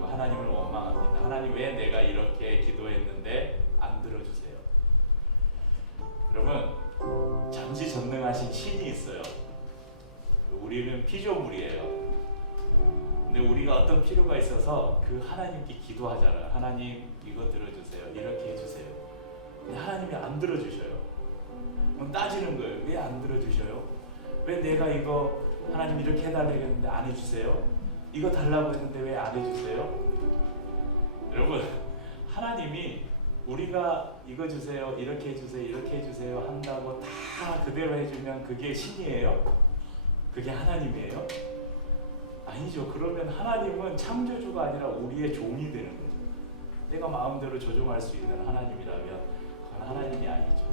그리고 하나님을 원망합니다. 하나님, 왜 내가 이렇게 기도했는데 안 들어주세요? 여러분, 전지전능하신 신이 있어요. 우리는 피조물이에요. 근데 우리가 어떤 필요가 있어서 그 하나님께 기도하잖아요. 하나님, 이거 들어주세요, 이렇게 해주세요. 근데 하나님이 안 들어주셔요. 그럼 따지는 거예요. 왜 안 들어주셔요? 왜 내가 이거 하나님 이렇게 해달라고 했는데 안 해주세요? 이거 달라고 했는데 왜 안 해주세요? 여러분, 하나님이 우리가 이거 주세요, 이렇게 해주세요, 이렇게 해주세요 한다고 다 그대로 해주면 그게 신이에요? 그게 하나님이에요? 아니죠. 그러면 하나님은 창조주가 아니라 우리의 종이 되는 거죠. 내가 마음대로 조종할 수 있는 하나님이라면 그건 하나님이 아니죠.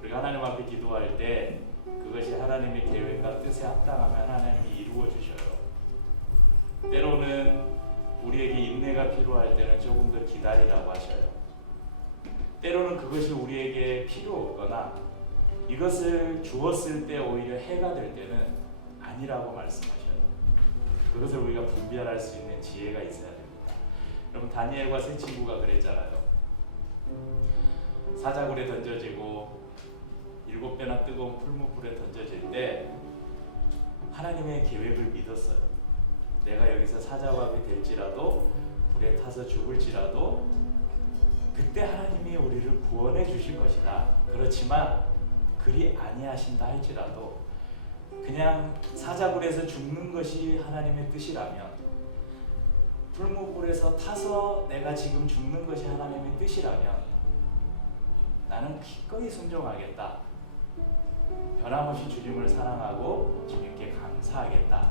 우리가 하나님 앞에 기도할 때 그것이 하나님의 계획과 뜻에 합당하면 하나님이 이루어 주셔요. 때로는 우리에게 인내가 필요할 때는 조금 더 기다리라고 하셔요. 때로는 그것이 우리에게 필요 없거나 이것을 주었을 때 오히려 해가 될 때는 아니라고 말씀하셔요. 그것을 우리가 분별할 수 있는 지혜가 있어야 됩니다. 여러분, 다니엘과 세 친구가 그랬잖아요. 사자굴에 던져지고 7배나 뜨거운 풀무불에 던져질 때 하나님의 계획을 믿었어요. 내가 여기서 사자밥이 될지라도 불에 타서 죽을지라도 그때 하나님이 우리를 구원해 주실 것이다. 그렇지만 그리 아니하신다 할지라도 그냥 사자굴에서 죽는 것이 하나님의 뜻이라면, 풀무불에서 타서 내가 지금 죽는 것이 하나님의 뜻이라면 나는 기꺼이 순종하겠다. 변함없이 주님을 사랑하고 주님께 감사하겠다.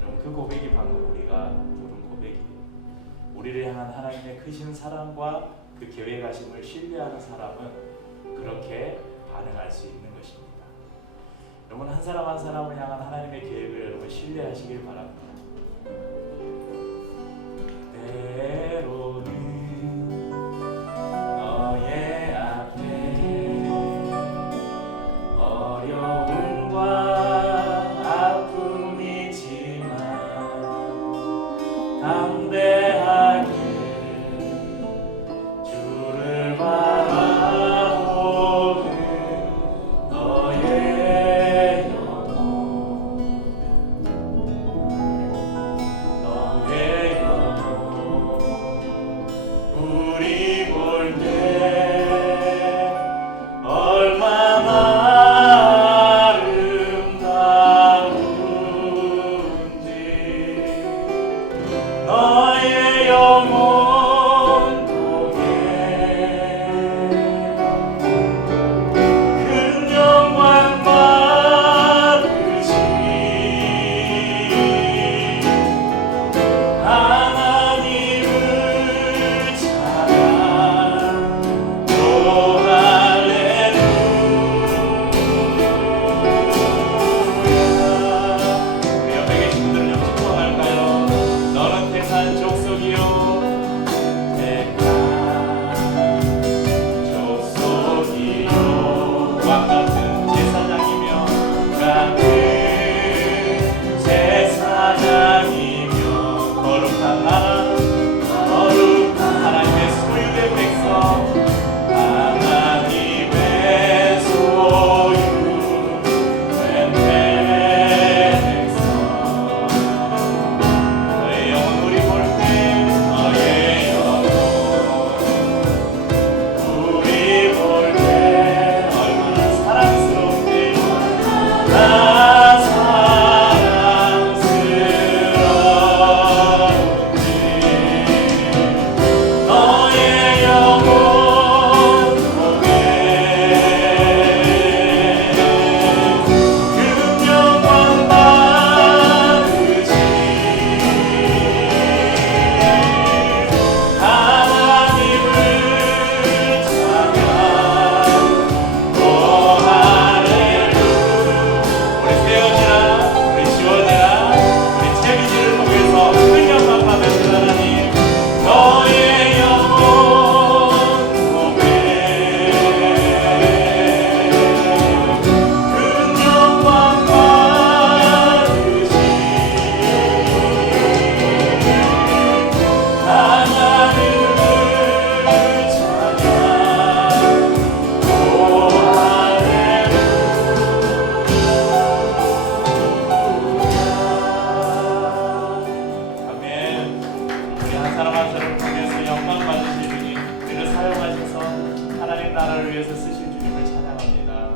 여러분, 그 고백이 방금 우리가 부른 고백이에요. 우리를 향한 하나님의 크신 사랑과 그 계획하심을 신뢰하는 사람은 그렇게 반응할 수 있는 것입니다. 여러분, 한 사람 한 사람을 향한 하나님의 계획을 여러분 신뢰하시길 바랍니다. 때로는 너의 앞에 어려움과 아픔이지만 담대하게 주를 바라보는 너의 영혼, 너의 영혼, 우리 볼 때 얼마나 아름다운지 너의 영혼 통해 큰 영광 받으시 하나님을 찬양 오 할렐루야. 우리 옆에 계신 분들은 좀 축복할까요? 너는 택한 족속이요, 택한 족속이요, 왕 같은 제사장이며 같은 제사장이며 거룩한 나라, 거룩한 하나님의 소유된 백성, 하나님의 소유된 백성. 너의 영혼 우리 볼 때, 너의 영혼 우리 볼 때 얼마나 사랑스러운지, 나 사랑스러운지 한 사람 한 사람 통해서 영광 받으실 주님, 우리를 사용하셔서 하나님 나라를 위해서 쓰실 주님을 찬양합니다.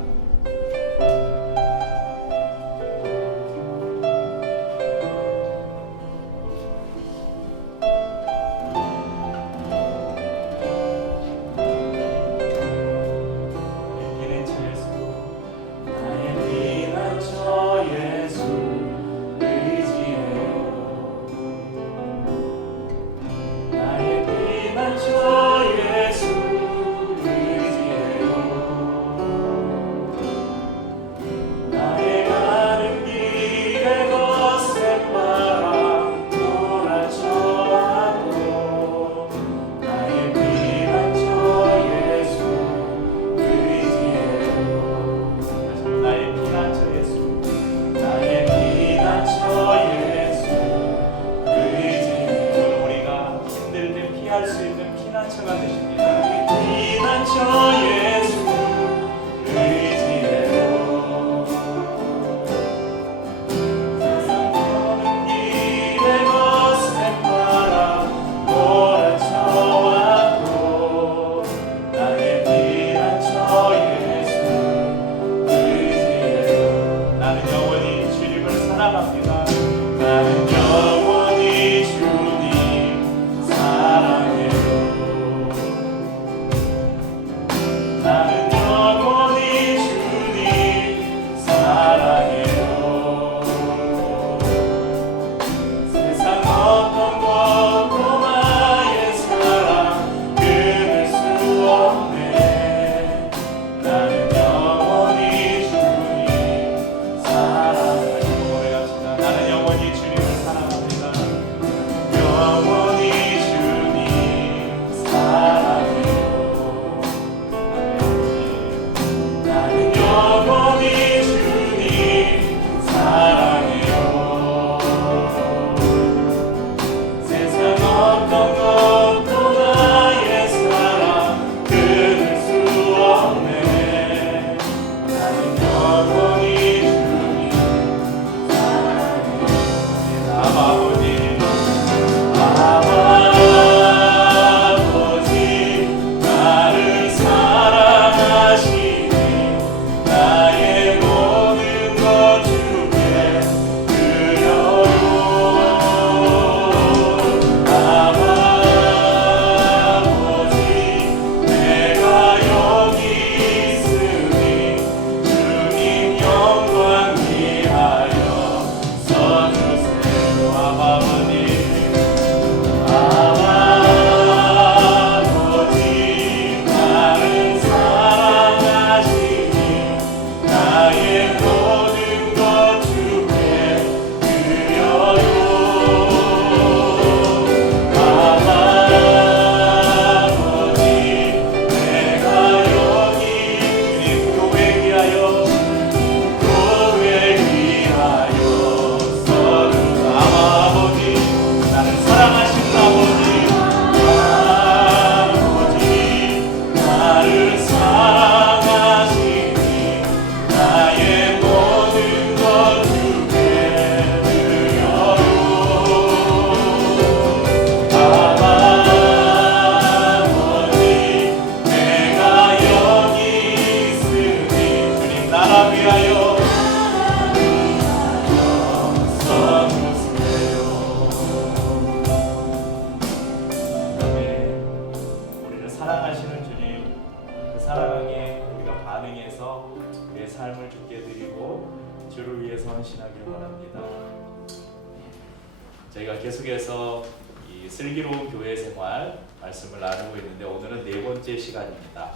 저희가 계속해서 이 슬기로운 교회 생활 말씀을 나누고 있는데 오늘은 네 번째 시간입니다.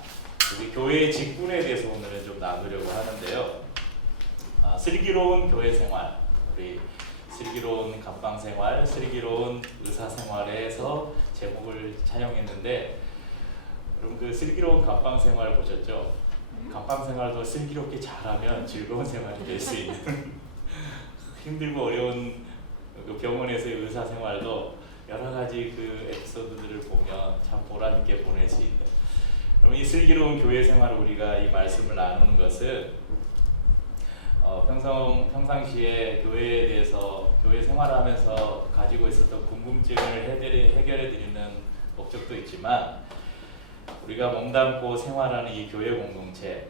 우리 교회의 직분에 대해서 오늘은 좀 나누려고 하는데요. 슬기로운 교회 생활, 우리 슬기로운 감방 생활, 슬기로운 의사 생활에서 제목을 차용했는데, 여러분 그 슬기로운 감방 생활 보셨죠? 감방 생활도 슬기롭게 잘하면 즐거운 생활이 될 수 있는 힘들고 어려운 그 병원에서의 의사 생활도 여러 가지 그 에피소드들을 보면 참 보람 있게 보낼 수 있는. 그럼 이 슬기로운 교회 생활을 우리가 이 말씀을 나누는 것은 평상시에 교회에 대해서 교회 생활하면서 가지고 있었던 궁금증을 해결해 드리는 목적도 있지만 우리가 몸담고 생활하는 이 교회 공동체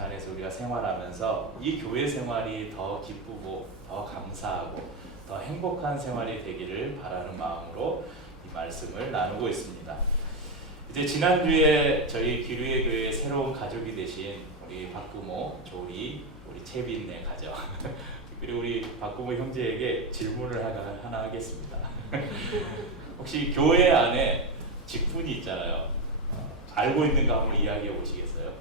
안에서 우리가 생활하면서 이 교회 생활이 더 기쁘고 더 감사하고 더 행복한 생활이 되기를 바라는 마음으로 이 말씀을 나누고 있습니다. 이제 지난주에 저희 기류의 교회의 새로운 가족이 되신 우리 박구모, 조리, 우리 채빈네 가족 그리고 우리 박구모 형제에게 질문을 하나 하겠습니다. 혹시 교회 안에 직분이 있잖아요. 알고 있는 거 한번 이야기해 보시겠어요?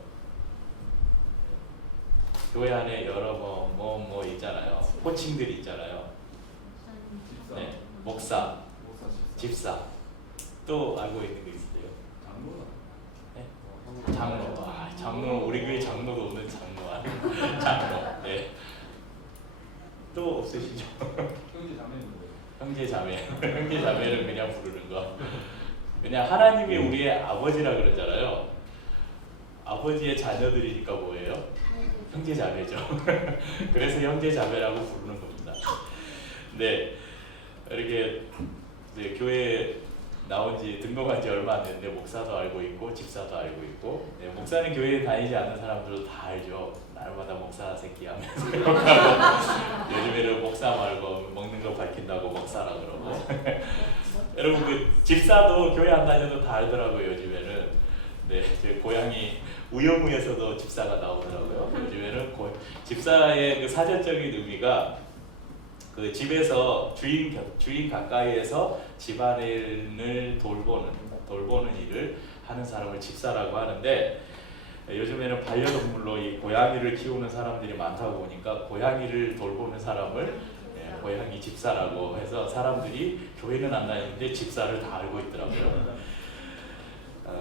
교회 안에 여러 뭐 있잖아요. 호칭들이 있잖아요. 네, 목사, 집사. 또 알고 있는 거 있어요? 네? 장로. 장로. 우리 교회 장로도 없는 장로. 장로. 네. 또 없으시죠? 형제 자매. 형제 자매를 그냥 부르는 거. 그냥 하나님이 우리의 아버지라 그러잖아요. 아버지의 자녀들이니까 뭐예요? 형제 자매죠. 그래서 형제 자매라고 부르는 겁니다. 네, 이렇게 이제 교회 나온 지 등록한 지 얼마 안 됐는데 목사도 알고 있고 집사도 알고 있고, 네, 목사는 교회에 다니지 않는 사람들도 다 알죠. 날마다 목사 새끼 하면서 요즘에는 목사 말고 먹는 거 밝힌다고 목사라 그러고 여러분 그 집사도 교회 안 다녀도 다 알더라고요. 요즘에는. 네, 제 고향이 우영우에서도 집사가 나오더라고요. 요즘에는 집사의 그 사전적인 의미가 그 집에서 주인 가까이에서 집안일을 돌보는 일을 하는 사람을 집사라고 하는데, 요즘에는 반려동물로 이 고양이를 키우는 사람들이 많다 보니까 고양이를 돌보는 사람을 고양이 집사라고 해서 사람들이 교회는 안 다니는데 집사를 다 알고 있더라고요.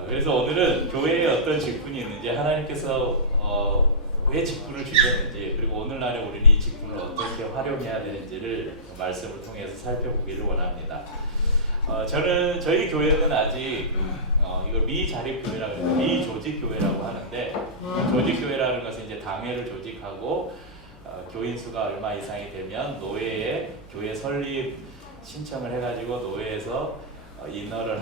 그래서 오늘은 교회에 어떤 직분이 있는지, 하나님께서 왜 직분을 주셨는지, 그리고 오늘날에 우리는 이 직분을 어떻게 활용해야 되는지를 말씀을 통해서 살펴보기를 원합니다. 저희 교회는 아직 이걸 미자립교회라고 해서 미조직교회라고 하는데, 조직교회라는 것은 이제 당회를 조직하고 교인 수가 얼마 이상이 되면 노회에 교회 설립 신청을 해가지고 노회에서 인허를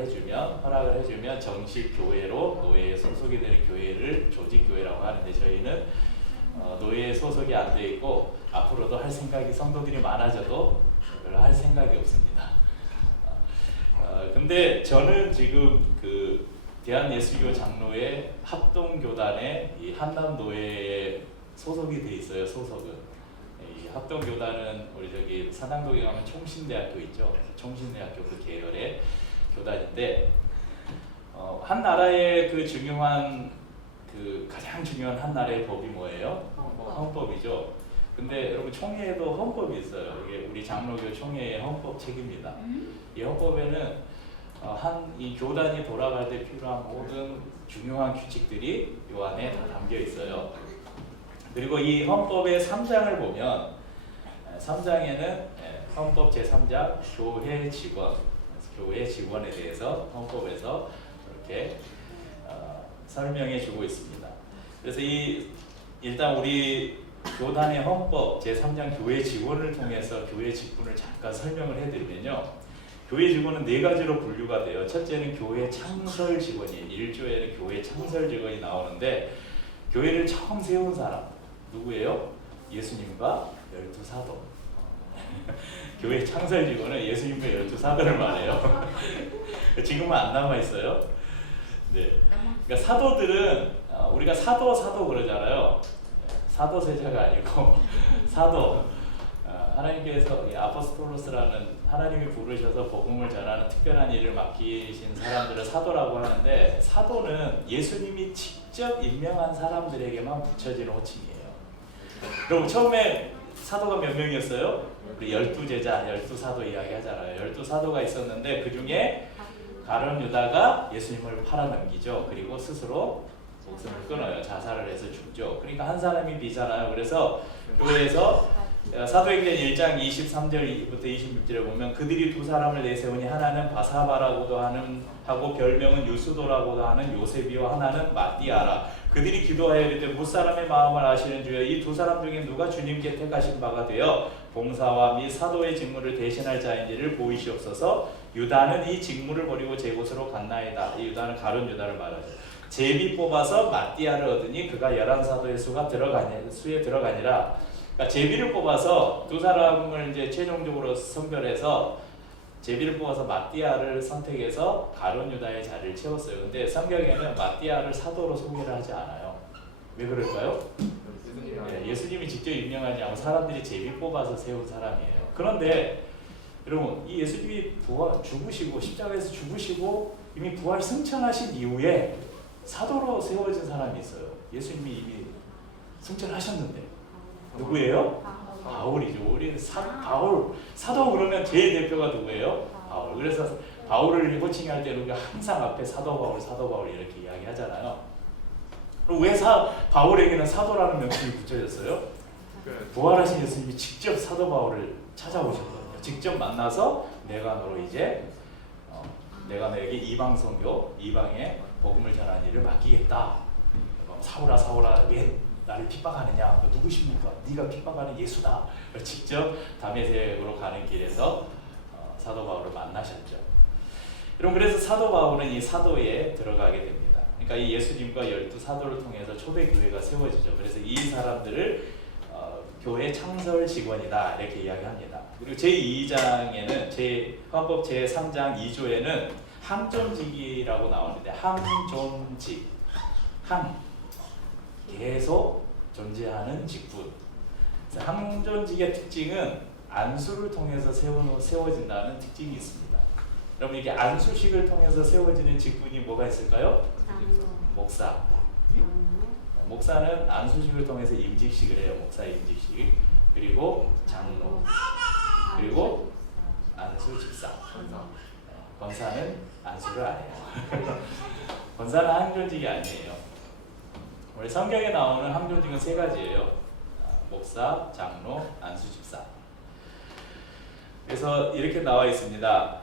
해주면, 허락을 해주면 정식 교회로 노회에 소속이 되는 교회를 조직교회라고 하는데, 저희는 노회에 소속이 안 돼 있고 앞으로도 할 생각이, 성도들이 많아져도 별로 할 생각이 없습니다. 근데 저는 지금 그 대한예수교 장로회 합동교단의 이 한남노회에 소속이 돼 있어요. 소속은. 이 합동교단은 우리 저기 산당동에 가면 총신대학교 있죠. 총신대학교 그 계열의 교단인데, 한 나라의 그 가장 중요한 한 나라의 법이 뭐예요? 헌법이죠. 근데 여러분 총회에도 헌법이 있어요. 이게 우리 장로교 총회의 헌법책입니다. 이 헌법에는 이 교단이 돌아갈 때 필요한 모든 중요한 규칙들이 이 안에 다 담겨 있어요. 그리고 이 헌법의 3장을 보면 3장에는 헌법 제3장 교회 직원에 대해서 헌법에서 이렇게 설명해 주고 있습니다. 그래서 일단 우리 교단의 헌법 제3장 교회 직원을 통해서 교회 직분을 잠깐 설명을 해드리면요, 교회 직원은 4가지로 분류가 돼요. 첫째는 교회 창설 직원이에요. 1조에는 교회 창설 직원이 나오는데, 교회를 처음 세운 사람 누구예요? 예수님과 12사도. 교회 창설 직원은 예수님과 12사도를 말해요. 지금은 안 남아 있어요. 네. 그러니까 사도들은 우리가 사도 그러잖아요. 사도 세자가 아니고 사도. 하나님께서 아포스톨로스라는, 하나님이 부르셔서 복음을 전하는 특별한 일을 맡기신 사람들을 사도라고 하는데, 사도는 예수님이 직접 임명한 사람들에게만 붙여지는 호칭이에요. 그럼 처음에 사도가 몇 명이었어요? 우리 12제자, 12사도 이야기 하잖아요. 12사도가 있었는데 그 중에 가룟 유다가 예수님을 팔아넘기죠. 그리고 스스로 목숨을 끊어요. 자살을 해서 죽죠. 그러니까 한 사람이 비잖아요. 그래서 교회에서 사도행전 1장 23절부터 26절에 보면 그들이 두 사람을 내세우니 하나는 바사바라고도 하고 별명은 유스도라고도 하는 요셉이요 하나는 마띠아라. 그들이 기도하여 이르되 무사람의 마음을 아시는 주여 이 두 사람 중에 누가 주님께 택하신 바가 되어 봉사와 및 사도의 직무를 대신할 자인지를 보이시옵소서. 유다는 이 직무를 버리고 제 곳으로 갔나이다. 이 유다는 가룟 유다를 말하죠. 제비 뽑아서 마띠아를 얻으니 그가 11사도의 수에 들어가니라. 그러니까 제비를 뽑아서 두 사람을 이제 최종적으로 선별해서 제비를 뽑아서 마띠아를 선택해서 가룟 유다의 자리를 채웠어요. 근데 성경에는 마띠아를 사도로 소개를 하지 않아요. 왜 그럴까요? 예수님이 직접 임명하지 않고 사람들이 제비 뽑아서 세운 사람이에요. 그런데 여러분 이 예수님이 죽으시고 십자가에서 죽으시고 이미 부활 승천하신 이후에 사도로 세워진 사람이 있어요. 예수님이 이미 승천하셨는데 누구예요? 바울이죠. 우리 바울 사도 그러면 제일 대표가 누구예요? 바울. 그래서 바울을 호칭할 때 우리가 항상 앞에 사도 바울 이렇게 이야기하잖아요. 그럼 왜 바울에게는 사도라는 명칭이 붙여졌어요? 부활하신 예수님이 직접 사도 바울을 찾아오셨거든요. 직접 만나서 내가 너로 이제 내가 너에게 이방 선교, 이방에 복음을 전하는 일을 맡기겠다. 사울아 왜 나를 핍박하느냐? 너 누구십니까? 네가 핍박하는 예수다. 직접 다메섹으로 가는 길에서 사도 바울을 만나셨죠. 여러분 그래서 사도 바울은 이 사도에 들어가게 됩니다. 그러니까 이 예수님과 12사도를 통해서 초대교회가 세워지죠. 그래서 이 사람들을 교회 창설 직원이다 이렇게 이야기합니다. 그리고 제2장에는 헌법 제3장 2조에는 항존직이라고 나오는데 항존직 계속 존재하는 직분. 항존직의 특징은 안수를 통해서 세워진다는 특징이 있습니다. 여러분 이게 안수식을 통해서 세워지는 직분이 뭐가 있을까요? 목사. 목사는 안수식을 통해서 임직식을 해요. 목사 임직식. 그리고 장로. 그리고 안수 집사. 권사는 안수를 안 해요. 권사는 항존직이 아니에요. 우리 성경에 나오는 항존직은 세 가지예요. 목사, 장로, 안수 집사. 그래서 이렇게 나와 있습니다.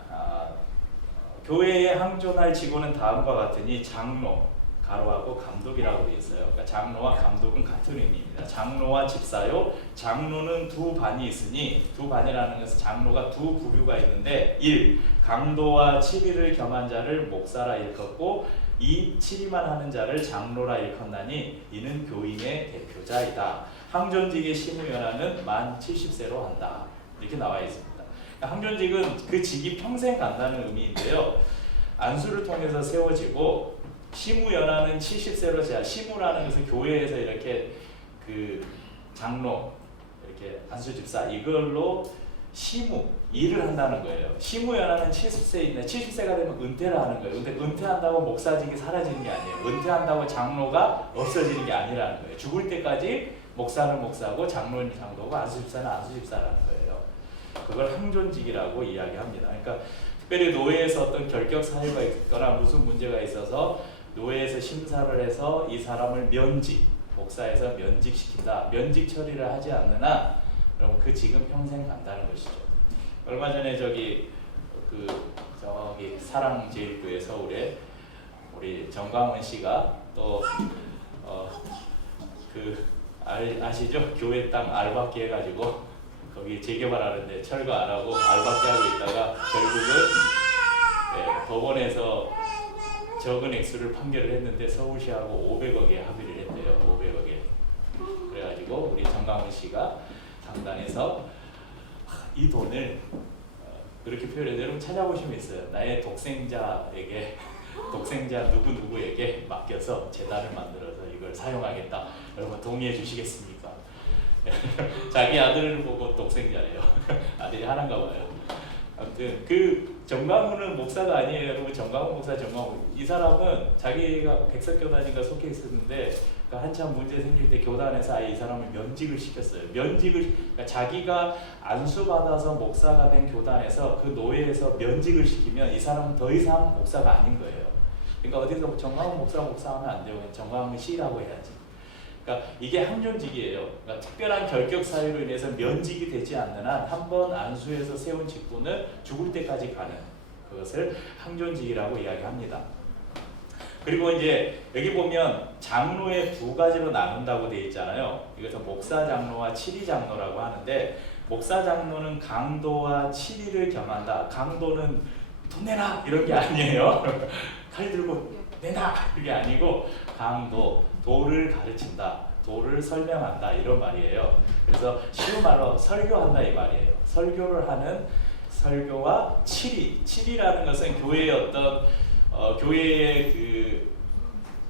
교회에 항존할 직원은 다음과 같으니 장로, 가로하고 감독이라고 되어 있어요. 그러니까 장로와 감독은 같은 의미입니다. 장로와 집사요. 장로는 두 반이 있으니 두 반이라는 것은 장로가 두 부류가 있는데 1. 강도와 치리를 겸한 자를 목사라 일컫고 2. 치리만 하는 자를 장로라 일컫나니 이는 교인의 대표자이다. 항존직의 시무연하는 만 70세로 한다. 이렇게 나와 있습니다. 항존직은 그 직이 평생 간다는 의미인데요. 안수를 통해서 세워지고 시무연하는 70세로 제가 시무라는 것은 교회에서 이렇게 그 장로 이렇게 안수 집사 이걸로 시무 일을 한다는 거예요. 시무연하는 70세인데 70세가 되면 은퇴를 하는 거예요. 근데 은퇴한다고 목사직이 사라지는 게 아니에요. 은퇴한다고 장로가 없어지는 게 아니라는 거예요. 죽을 때까지 목사는 목사고 장로는 장로고 안수 집사는 안수 집사라는 거예요. 그걸 항존직이라고 이야기합니다. 그러니까 특별히 노예에서 어떤 결격 사유가 있거나 무슨 문제가 있어서 노예에서 심사를 해서 이 사람을 목사에서 면직시킨다. 면직 처리를 하지 않는 그럼 그 직은 평생 간다는 것이죠. 얼마 전에 저기 사랑제일교회에서 우리 정광훈 씨가 또 아시죠? 교회 땅 알바끼 해가지고 거기 재개발하는데 철거 안 하고 알바끼 하고 있다가 결국은 법원에서 적은 액수를 판결을 했는데 서울시하고 500억에 합의를 했대요. 500억에. 그래가지고 우리 정강훈 씨가 상단에서 이 돈을 그렇게 표현해서 여러분 찾아보시면 있어요. 나의 독생자 누구에게 맡겨서 재단을 만들어서 이걸 사용하겠다. 여러분 동의해 주시겠습니까? 자기 아들을 보고 독생자래요. 아들이 하나인가 봐요. 아무튼 그 정광훈은 목사가 아니에요. 여러분 정광훈 목사 이 사람은 자기가 백석교단인가 속해 있었는데 한참 문제 생길 때 교단에서 아예 이 사람을 면직을 시켰어요. 그러니까 자기가 안수받아서 목사가 된 교단에서 그 노예에서 면직을 시키면 이 사람은 더 이상 목사가 아닌 거예요. 그러니까 어디서 정광훈 목사하면 안 되고 정광훈 씨라고 해야지. 그러니까 이게 항존직이에요. 그러니까 특별한 결격 사유로 인해서 면직이 되지 않는 한 한 번 안수해서 세운 직분은 죽을 때까지 가는 그것을 항존직이라고 이야기합니다. 그리고 이제 여기 보면 장로의 두 가지로 나눈다고 되어 있잖아요. 이것은 목사 장로와 치리 장로라고 하는데 목사 장로는 강도와 치리를 겸한다. 강도는 돈 내놔 이런 게 아니에요. 칼 들고 내놔 이게 아니고 강도, 도를 가르친다, 도를 설명한다 이런 말이에요. 그래서 쉬운 말로 설교한다 이 말이에요. 설교를 하는 설교와 치리라는 것은 교회의 어떤 교회의 그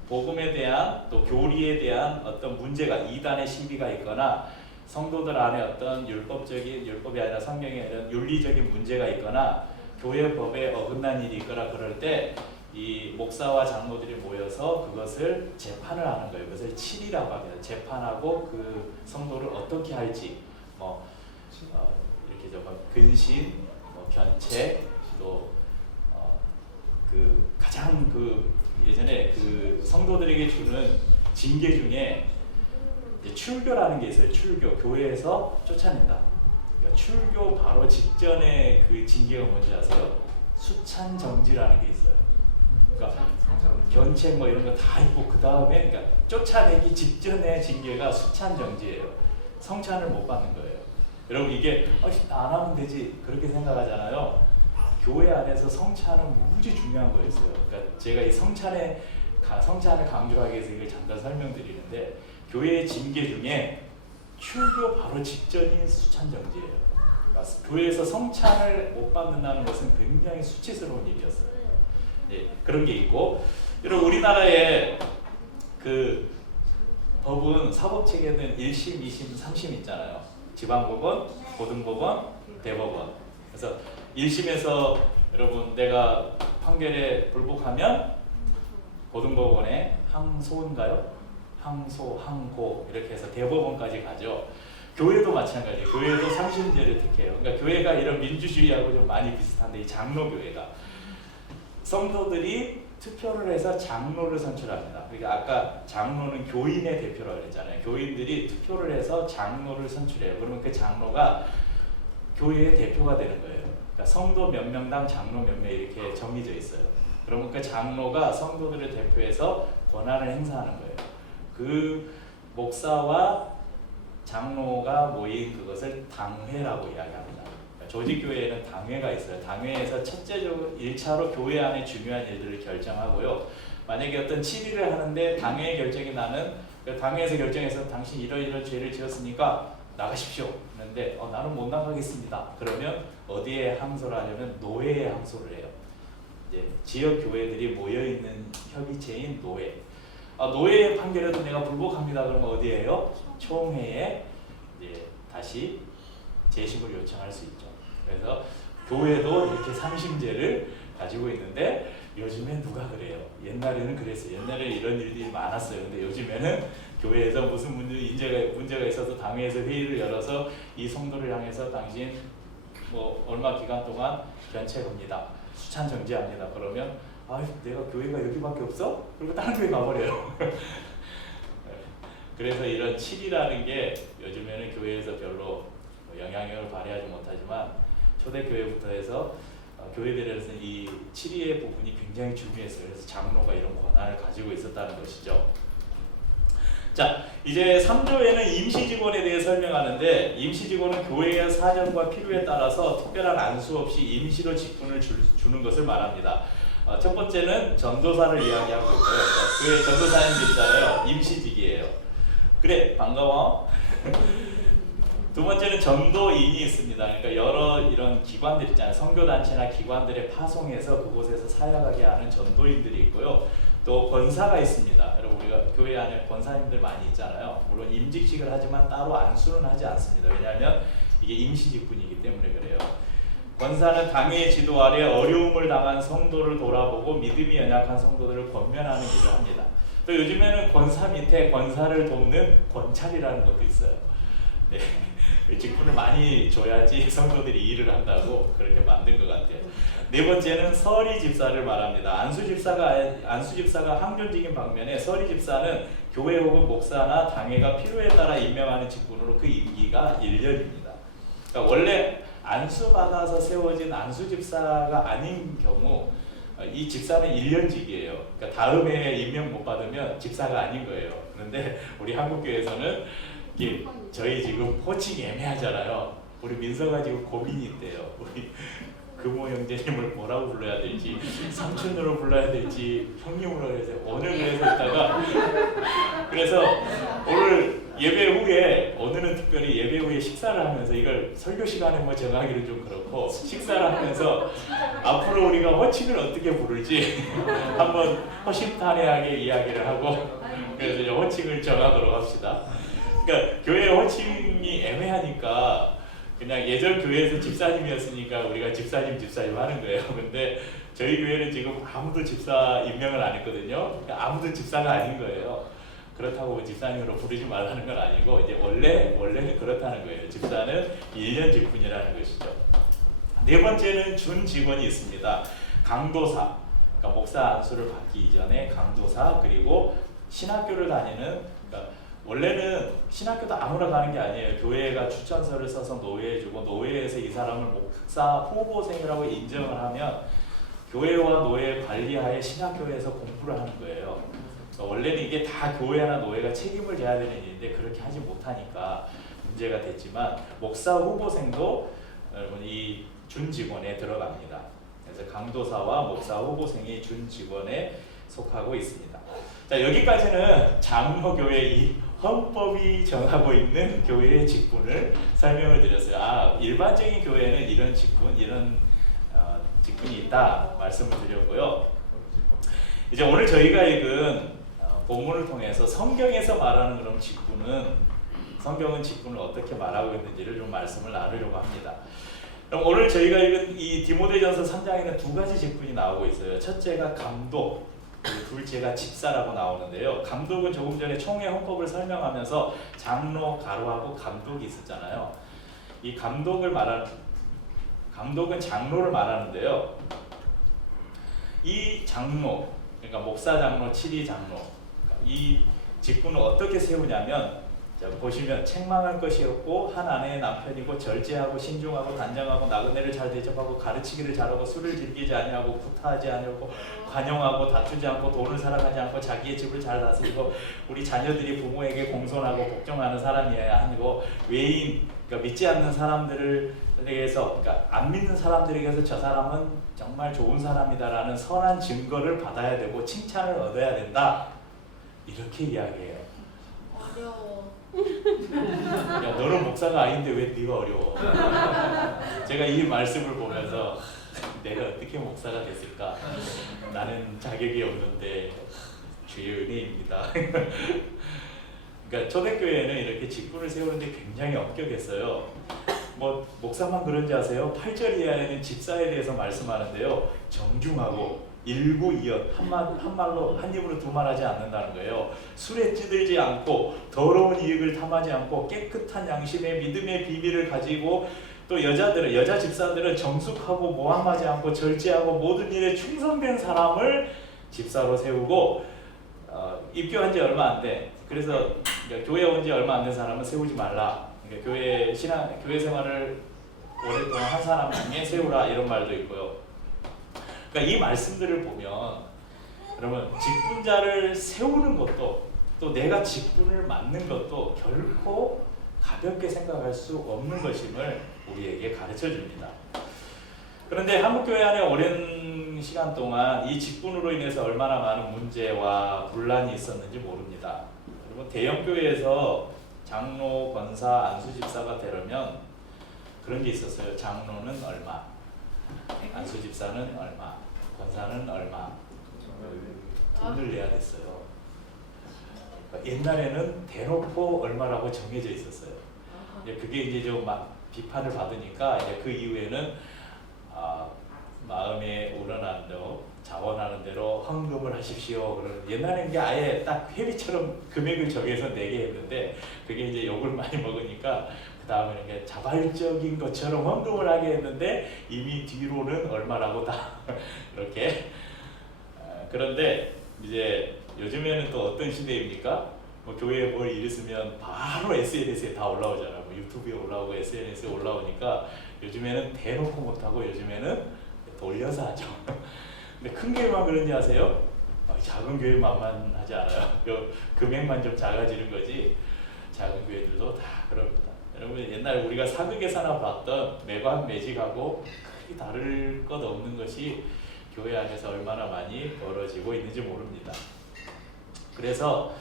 복음에 대한 또 교리에 대한 어떤 문제가 이단의 시비가 있거나 성도들 안에 어떤 율법이 아니라 성경에 이런 윤리적인 문제가 있거나 교회 법에 어긋난 일이 있거나 그럴 때 이 목사와 장로들이 모여서 그것을 재판을 하는 거예요. 그것을 치리라고 합니다. 재판하고 그 성도를 어떻게 할지 이렇게 좀 근신, 견책 또 그 가장 그 예전에 그 성도들에게 주는 징계 중에 이제 출교라는 게 있어요. 출교, 교회에서 쫓아낸다. 그러니까 출교 바로 직전에 그 징계가 뭔지 아세요? 수찬 정지라는 게 있어요. 그러니까 견책 뭐 이런 거 다 있고 그 다음에 그러니까 쫓아내기 직전의 징계가 수찬 정지예요. 성찬을 못 받는 거예요. 여러분 이게 안 하면 되지 그렇게 생각하잖아요. 교회 안에서 성찬은 무지 중요한 거였어요. 그러니까 제가 이 성찬을 강조하기 위해서 이걸 잠깐 설명드리는데 교회의 징계 중에 출교 바로 직전인 수찬 정지예요. 그러니까 교회에서 성찬을 못 받는다는 것은 굉장히 수치스러운 일이었어요. 네, 그런 게 있고, 여러분 우리나라의 그 법은 사법 체계는 1심, 2심, 3심 있잖아요. 지방법원, 고등법원, 대법원. 그래서 1심에서 여러분 내가 판결에 불복하면 고등법원에 항소인가요? 항소, 항고 이렇게 해서 대법원까지 가죠. 교회도 마찬가지예요. 교회도 3심제를 택해요. 그러니까 교회가 이런 민주주의하고 좀 많이 비슷한데 이 장로교회가 성도들이 투표를 해서 장로를 선출합니다. 그러니까 아까 장로는 교인의 대표라고 그랬잖아요. 교인들이 투표를 해서 장로를 선출해요. 그러면 그 장로가 교회의 대표가 되는 거예요. 그러니까 성도 몇 명당 장로 몇 명 이렇게 정해져 있어요. 그러면 그 장로가 성도들을 대표해서 권한을 행사하는 거예요. 그 목사와 장로가 모인 그것을 당회라고 이야기합니다. 그러니까 조직교회에는 당회가 있어요. 당회에서 첫째적으로 1차로 교회 안에 중요한 일들을 결정하고요. 만약에 어떤 치리를 하는데 당회의 결정이 나는 그 당회에서 결정해서 당신 이런 죄를 지었으니까 나가십시오. 그런데 나는 못 나가겠습니다. 그러면 어디에 항소를 하려면 노회에 항소를 해요. 이제 지역 교회들이 모여 있는 협의체인 노회. 노회의 판결에도 내가 불복합니다. 그러면 어디에요? 총회에 이제 다시 재심을 요청할 수 있죠. 그래서 교회도 이렇게 상심제를 가지고 있는데 요즘엔 누가 그래요? 옛날에는 그랬어요. 옛날에 이런 일들이 많았어요. 근데 요즘에는 교회에서 무슨 문제가 있어서 당회에서 회의를 열어서 이 성도를 향해서 당신 뭐 얼마 기간 동안 견책합니다. 수찬 정지합니다. 그러면 내가 교회가 여기밖에 없어? 그리고 다른 교회 가버려요. 그래서 이런 칠이라는 게 요즘에는 교회에서 별로 영향력을 발휘하지 못하지만 초대교회부터 해서 교회들에서 이 칠이의 부분이 굉장히 중요했어요. 그래서 장로가 이런 권한을 가지고 있었다는 것이죠. 자, 이제 3조에는 임시직원에 대해 설명하는데 임시직원은 교회의 사정과 필요에 따라서 특별한 안수 없이 임시로 직분을 주는 것을 말합니다. 첫 번째는 전도사를 이야기하고 있고요. 교회 전도사님들 있잖아요. 임시직이에요. 그래, 반가워. 두 번째는 전도인이 있습니다. 그러니까 여러 이런 기관들 있잖아요. 선교단체나 기관들에 파송해서 그곳에서 사역하게 하는 전도인들이 있고요. 또 권사가 있습니다. 여러분 우리가 교회 안에 권사님들 많이 있잖아요. 물론 임직식을 하지만 따로 안수는 하지 않습니다. 왜냐하면 이게 임시직분이기 때문에 그래요. 권사는 당회의 지도 아래 어려움을 당한 성도를 돌아보고 믿음이 연약한 성도들을 권면하는 일을 합니다. 또 요즘에는 권사 밑에 권사를 돕는 권찰이라는 것도 있어요. 네. 직분을 많이 줘야지 성도들이 일을 한다고 그렇게 만든 것 같아요. 네 번째는 서리 집사를 말합니다. 안수 집사가 항존직인 방면에 서리 집사는 교회 혹은 목사나 당회가 필요에 따라 임명하는 직분으로 그 임기가 1년입니다. 그러니까 원래 안수 받아서 세워진 안수 집사가 아닌 경우 이 집사는 1년직이에요. 그러니까 다음 해에 임명 못 받으면 집사가 아닌 거예요. 그런데 우리 한국교회에서는 저희 지금 호칭이 애매하잖아요. 우리 민서가 지금 고민이 있대요. 우리 금호 형제님을 뭐라고 불러야 될지, 삼촌으로 불러야 될지, 형님으로 해야 될지 오늘 그래서 있다가 그래서 오늘 예배 후에 오늘은 특별히 예배 후에 식사를 하면서 이걸 설교 시간에 뭐 정하기는 좀 그렇고 식사를 하면서 앞으로 우리가 호칭을 어떻게 부를지 한번 허심탄회하게 이야기를 하고 그래서 이제 호칭을 정하도록 합시다. 그러니까 교회 호칭이 애매하니까 그냥 예전 교회에서 집사님이었으니까 우리가 집사님 하는 거예요. 근데 저희 교회는 지금 아무도 집사 임명을 안 했거든요. 그러니까 아무도 집사가 아닌 거예요. 그렇다고 집사님으로 부르지 말라는 건 아니고 이제 원래는 그렇다는 거예요. 집사는 1년 직분이라는 것이죠. 네 번째는 준 직원이 있습니다. 강도사, 그러니까 목사 안수를 받기 이전에 강도사, 그리고 신학교를 다니는, 그러니까 원래는 신학교도 아무나 가는 게 아니에요. 교회가 추천서를 써서 노회에 주고 노회에서 이 사람을 목사 후보생이라고 인정을 하면 교회와 노회 관리하에 신학교에서 공부를 하는 거예요. 원래는 이게 다 교회나 노회가 책임을 져야 되는 일인데 그렇게 하지 못하니까 문제가 됐지만 목사 후보생도 여러분 이 준직원에 들어갑니다. 그래서 강도사와 목사 후보생이 준직원에 속하고 있습니다. 자, 여기까지는 장로교회 이 헌법이 정하고 있는 교회의 직분을 설명을 드렸어요. 일반적인 교회는 이런 직분, 이런 직분이 있다 말씀을 드렸고요. 이제 오늘 저희가 읽은 본문을 통해서 성경에서 말하는 그런 성경은 직분을 어떻게 말하고 있는지를 좀 말씀을 나누려고 합니다. 그럼 오늘 저희가 읽은 이 디모데전서 3장에는 두 가지 직분이 나오고 있어요. 첫째가 감독, 그리고 둘째가 집사라고 나오는데요. 감독은 조금 전에 총회 헌법을 설명하면서 장로, 가로하고 감독이 있었잖아요. 이 감독은 장로를 말하는데요. 이 장로, 그러니까 목사 장로, 치리 장로, 이 직분을 어떻게 세우냐면, 자, 보시면 책망할 것이 없고 한 아내의 남편이고 절제하고 신중하고 단정하고 나그네를 잘 대접하고 가르치기를 잘하고 술을 즐기지 아니하고 구타하지 아니하고 관용하고 다투지 않고 돈을 사랑하지 않고 자기의 집을 잘 다스리고 우리 자녀들이 부모에게 공손하고 복종하는 사람이어야 하고 외인, 그러니까 믿지 않는 사람들에게서, 그러니까 안 믿는 사람들에게서 저 사람은 정말 좋은 사람이다라는 선한 증거를 받아야 되고 칭찬을 얻어야 된다, 이렇게 이야기해요. 어려워. 야, 너는 목사가 아닌데 왜 네가 어려워? 제가 이 말씀을 보면서 내가 어떻게 목사가 됐을까? 나는 자격이 없는데 주의 은혜입니다. 그러니까 초대교회는 이렇게 직분을 세우는데 굉장히 엄격했어요. 뭐 목사만 그런지 아세요? 8절 이하에는 집사에 대해서 말씀하는데요. 정중하고 일구이연, 한말로 한 입으로 두 말하지 않는다는 거예요. 술에 찌들지 않고 더러운 이익을 탐하지 않고 깨끗한 양심의 믿음의 비밀을 가지고, 또 여자 집사들은 정숙하고 모함하지 않고 절제하고 모든 일에 충성된 사람을 집사로 세우고, 입교한 지 얼마 안 돼. 그래서 교회 온 지 얼마 안 된 사람은 세우지 말라. 그러니까 교회 생활을 오랫동안 한 사람 중에 세우라, 이런 말도 있고요. 그러니까 이 말씀들을 보면 여러분, 직분자를 세우는 것도 또 내가 직분을 맡는 것도 결코 가볍게 생각할 수 없는 것임을 우리에게 가르쳐 줍니다. 그런데 한국교회 안에 오랜 시간 동안 이 직분으로 인해서 얼마나 많은 문제와 분란이 있었는지 모릅니다. 여러분, 대형교회에서 장로, 권사, 안수집사가 되려면 그런 게 있었어요. 장로는 얼마, 안수집사는 얼마, 권사는 얼마, 돈을 내야 됐어요. 옛날에는 대놓고 얼마라고 정해져 있었어요. 그게 이제 좀 막 비판을 받으니까 이제 그 이후에는 마음에 우러난 대로 자원하는 대로 헌금을 하십시오. 그런, 옛날에는 이게 아예 딱 회비처럼 금액을 정해서 내게 했는데 그게 이제 욕을 많이 먹으니까 다음에 이렇게 자발적인 것처럼 헌금을 하게 했는데 이미 뒤로는 얼마라고 다 이렇게. 그런데 이제 요즘에는 또 어떤 시대입니까? 뭐 교회에 뭘 일 있으면 바로 SNS에 다 올라오잖아. 뭐 유튜브에 올라오고 SNS에 올라오니까 요즘에는 대놓고 못하고 요즘에는 돌려서 하죠. 근데 큰 교회만 그런지 아세요? 작은 교회만 하지 않아요. 금액만 좀 작아지는 거지 작은 교회들도 다 그럽니다. 여러분 옛날 우리가 사극에서나 봤던 매관 매직하고 크게 다를 것 없는 것이 교회 안에서 얼마나 많이 벌어지고 있는지 모릅니다. 그래서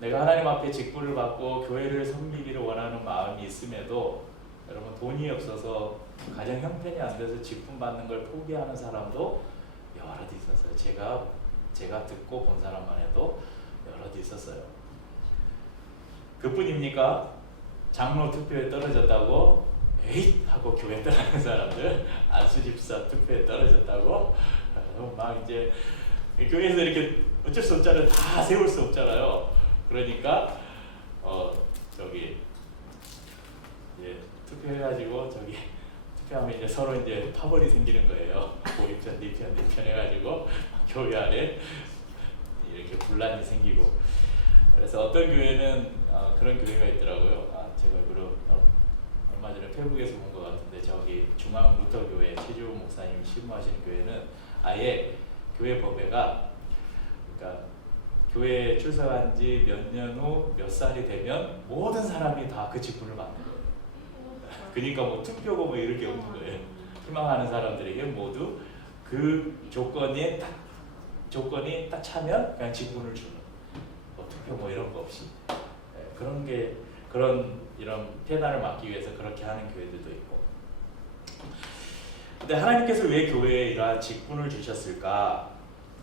내가 하나님 앞에 직분을 받고 교회를 섬기기를 원하는 마음이 있음에도 여러분 돈이 없어서 가정 형편이 안 돼서 직분 받는 걸 포기하는 사람도 여럿 있었어요. 제가 듣고 본 사람만 해도 여럿 있었어요. 그뿐입니까? 장로 투표에 떨어졌다고 에잇 하고 교회 떠나는 사람들, 안수집사 투표에 떨어졌다고 막 이제 교회에서 이렇게 어쩔 수 없잖아요. 다 세울 수 없잖아요. 그러니까 저기 이제 투표해가지고 저기 투표하면 이제 서로 이제 파벌이 생기는 거예요. 고립편, 니편 해가지고 교회 안에 이렇게 분란이 생기고. 그래서 어떤 교회는 그런 교회가 있더라고요. 제가 얼마 전에 페북에서 본 것 같은데 저기 중앙 루터 교회 최주호 목사님 신무하시는 교회는 아예 교회 법에가 그러니까 교회에 출석한 지 몇 년 후 몇 살이 되면 모든 사람이 다 그 직분을 받는 거예요. 그러니까 뭐 투표고 뭐 이럴 게 없는 거예요. 희망하는 사람들에게 모두 그 조건이 딱 차면 그냥 직분을 주는. 뭐 투표 뭐 이런 거 없이 이런 폐단을 막기 위해서 그렇게 하는 교회들도 있고. 근데 하나님께서 왜 교회에 이러한 직분을 주셨을까?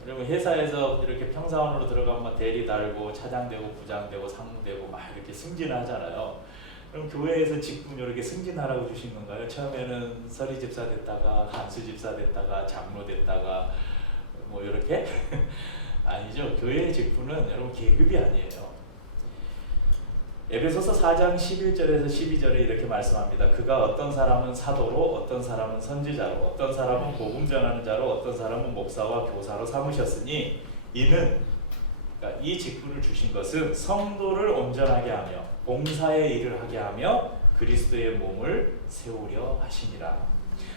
여러분 회사에서 이렇게 평사원으로 들어가면 대리 달고 차장되고 부장되고 상무되고 막 이렇게 승진하잖아요. 그럼 교회에서 직분 이렇게 승진하라고 주신 건가요? 처음에는 서리집사 됐다가 간수집사 됐다가 장로 됐다가 뭐 이렇게? 아니죠. 교회의 직분은 여러분 계급이 아니에요. 에베소서 4장 11절에서 12절에 이렇게 말씀합니다. 그가 어떤 사람은 사도로, 어떤 사람은 선지자로, 어떤 사람은 복음 전하는 자로, 어떤 사람은 목사와 교사로 삼으셨으니 이는 그러니까 이 직분을 주신 것은 성도를 온전하게 하며 봉사의 일을 하게 하며 그리스도의 몸을 세우려 하시니라.